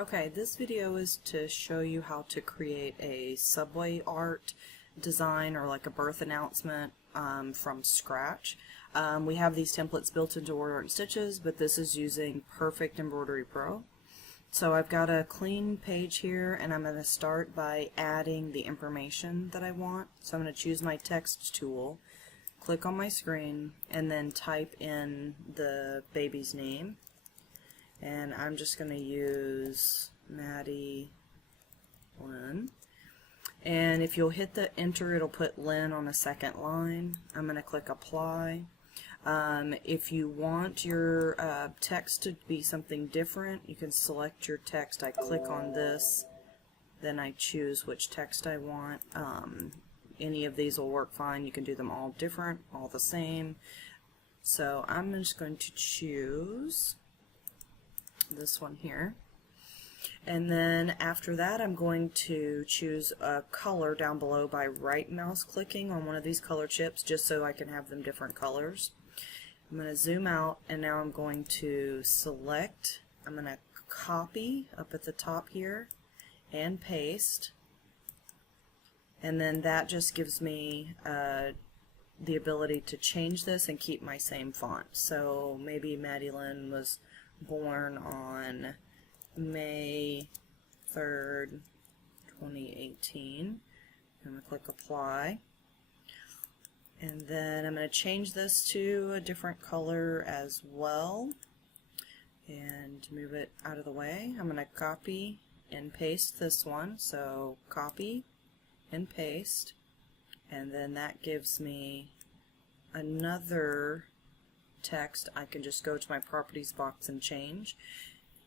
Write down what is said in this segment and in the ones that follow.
Okay, this video is to show you how to create a Subway Art design or like a birth announcement from scratch. We have these templates built into Order and Stitches, but this is using Perfect Embroidery Pro. So I've got a clean page here, and I'm going to start by adding the information that I want. So I'm going to choose my text tool, click on my screen, and then type in the baby's name. And I'm just going to use Maddie Lynn. And if you'll hit the enter, it'll put Lynn on the second line. I'm going to click apply. If you want your text to be something different, you can select your text. I click on this, then I choose which text I want. Any of these will work fine. You can do them all different, all the same. So I'm just going to choose this one here, and then after that I'm going to choose a color down below by right mouse clicking on one of these color chips, just so I can have them different colors. I'm going to zoom out, and now I'm going to select, I'm going to copy up at the top here and paste, and then that just gives me the ability to change this and keep my same font. So maybe Maddie Lynn was born on May 3rd, 2018. I'm going to click apply, and then I'm going to change this to a different color as well and move it out of the way. I'm going to copy and paste this one, so copy and paste, and then that gives me another text. I can just go to my properties box and change.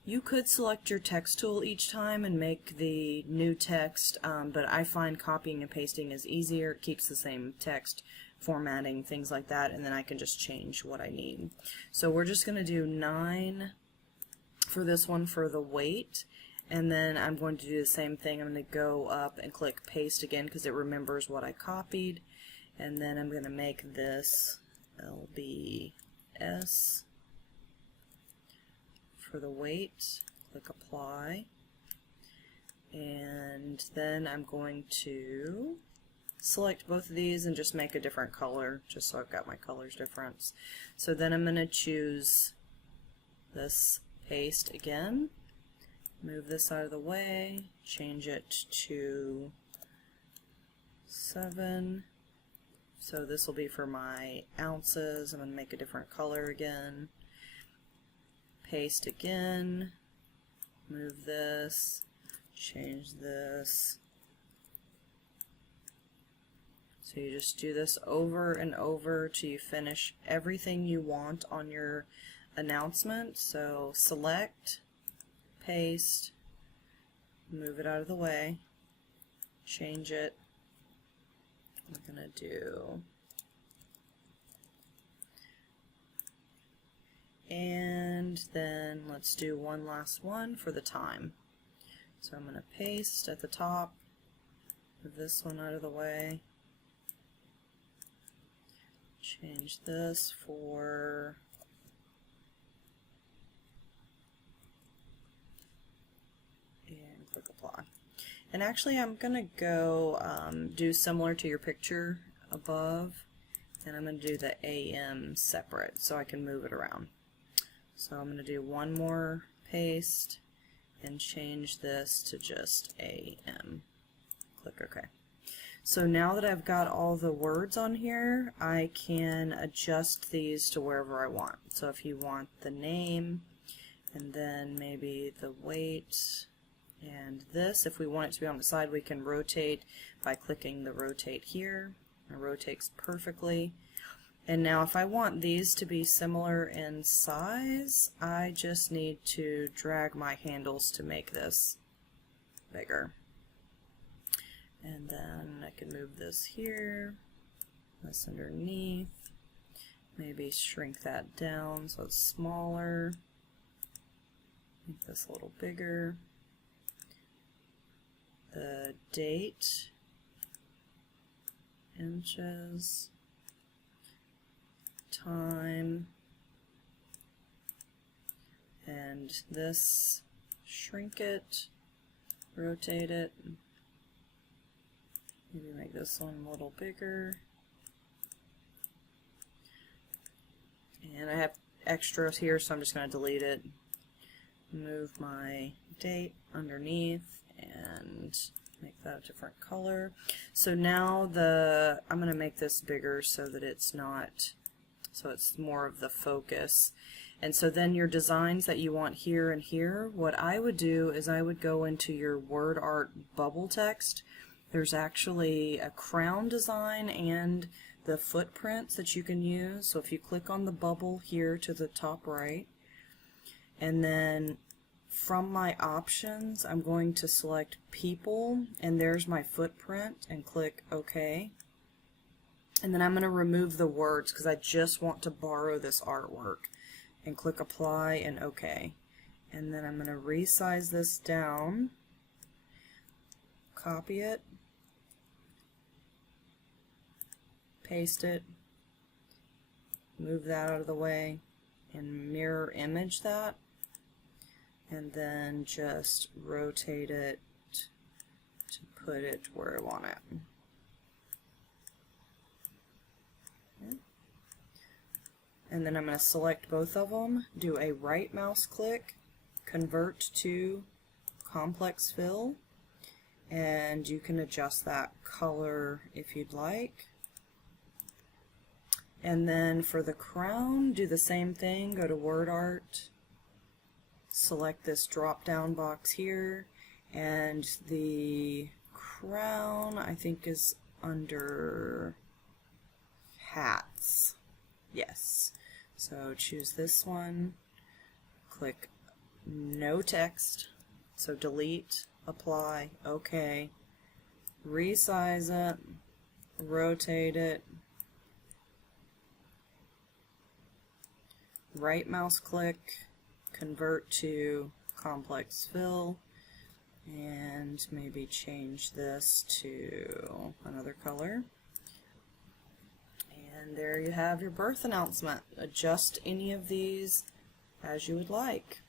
You could select your text tool each time and make the new text, but I find copying and pasting is easier. It keeps the same text, formatting, things like that, and then I can just change what I need. So we're just going to do 9 for this one for the weight, and then I'm going to do the same thing. I'm going to go up and click paste again because it remembers what I copied, and then I'm going to make this LBS for the weight, click apply, and then I'm going to select both of these and just make a different color, just so I've got my colors different. So then I'm going to choose this paste again, move this out of the way, change it to 7. So this will be for my ounces. I'm going to make a different color again. Paste again. Move this. Change this. So you just do this over and over till you finish everything you want on your announcement. So select, paste, move it out of the way, change it. I'm going to do, and then let's do one last one for the time. So I'm going to paste at the top, move this one out of the way, change this for and click apply. And actually I'm going to go do similar to your picture above, and I'm going to do the AM separate so I can move it around. So I'm going to do one more paste and change this to just AM. Click OK. So now that I've got all the words on here, I can adjust these to wherever I want. So if you want the name, and then maybe the weight, and this, if we want it to be on the side, we can rotate by clicking the rotate here. It rotates perfectly. And now if I want these to be similar in size, I just need to drag my handles to make this bigger. And then I can move this here, this underneath, maybe shrink that down so it's smaller, make this a little bigger. The date, inches, time, and this shrink it, rotate it, maybe make this one a little bigger. And I have extras here, so I'm just going to delete it. Move my date underneath and make that a different color. So now I'm going to make this bigger so that it's not, so it's more of the focus. And so then your designs that you want here and here, what I would do is I would go into your word art bubble text. There's actually a crown design and the footprints that you can use. So if you click on the bubble here to the top right, and then from my options I'm going to select people, and there's my footprint, and click OK. And then I'm going to remove the words because I just want to borrow this artwork, and click apply and OK. And then I'm going to resize this down, copy it, paste it, move that out of the way, and mirror image that, and then just rotate it to put it where I want it. Okay. And then I'm going to select both of them, do a right mouse click, convert to complex fill, and you can adjust that color if you'd like. And then for the crown, do the same thing, go to word art, select this drop down box here, and the crown I think is under hats. Yes. So choose this one, click no text, so delete, apply, OK, resize it, rotate it, right mouse click, convert to complex fill, and maybe change this to another color. And there you have your birth announcement. Adjust any of these as you would like.